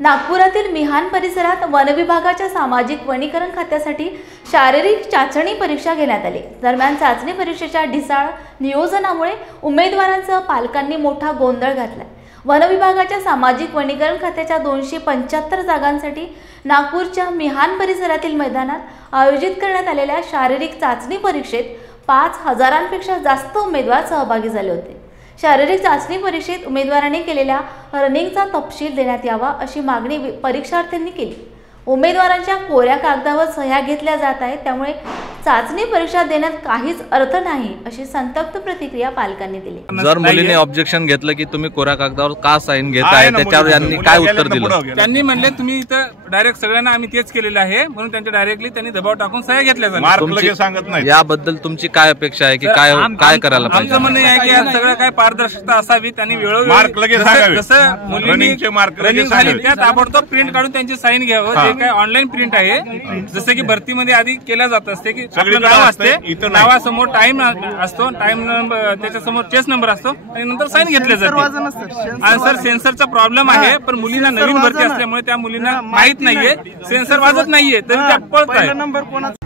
नागपुरातील मिहान परिसरात वनविभागाच्या सामाजिक वनीकरण खात्यासाठी शारीरिक चाचणी परीक्षा घेण्यात आली। दरम्यान चाचणी परीक्षेच्या ढिसाळ नियोजनामुळे उमेदवारांसह पालकांनी मोठा गोंधळ घातला। वनविभागाच्या सामाजिक वनीकरण खात्याच्या 275 जागांसाठी नागपूरच्या मिहान परिसरातील मैदानात आयोजित करण्यात आलेल्या शारीरिक चाचणी परीक्षेत 5000पेक्षा जास्त उमेदवार सहभागी झाले होते। शारीरिक चाचणी परीक्षेत उमेदवारांनी केलेल्या रनिंगचा तपशील देण्यात यावा अशी मागणी परीक्षार्थींनी केली। उमेदवारांच्या कोऱ्या कागदावर सह्या घेतल्या जात आहेत, त्यामुळे चाचणी परीक्षा देण्यात काहीच अर्थ नाही अशी संतप्त प्रतिक्रिया पालकांनी दिली। जर मुलीने ऑब्जेक्शन घेतलं की तुम्ही कोऱ्या कागदावर का साइन घेताय, त्याच्यावर यांनी काय उत्तर दिलं? त्यांनी म्हणले तुम्ही इथं डायरेक्ट सगळ्यांना आम्ही तेच केलेलं आहे, म्हणून त्यांच्या डायरेक्टली त्यांनी दबाव टाकून सह्या घेतल्या। याबद्दल तुमची काय अपेक्षा आहे की काय करायला पाहिजे? आमचं म्हणणं आहे की यात सगळं काय पारदर्शकता असावी, त्यांनी वेळोवेळी जसं मुलींनी रनिंग झाली त्या ताबडतोब प्रिंट काढून त्यांची साइन घ्यावं। जे काय ऑनलाईन प्रिंट आहे, जसं की भरतीमध्ये आधी केलं जात असते की आपलं नाव असते, नावासमोर टाइम असतो, टाइम नंबर त्याच्यासमोर चेस नंबर असतो आणि नंतर साइन घेतले जाते। आणि सर सेन्सरचा प्रॉब्लेम आहे, पण मुलींना नवीन भरती असल्यामुळे त्या मुलींना माहित नाहीये, सेन्सर वाजत नाहीये तरी त्या पळत आहे।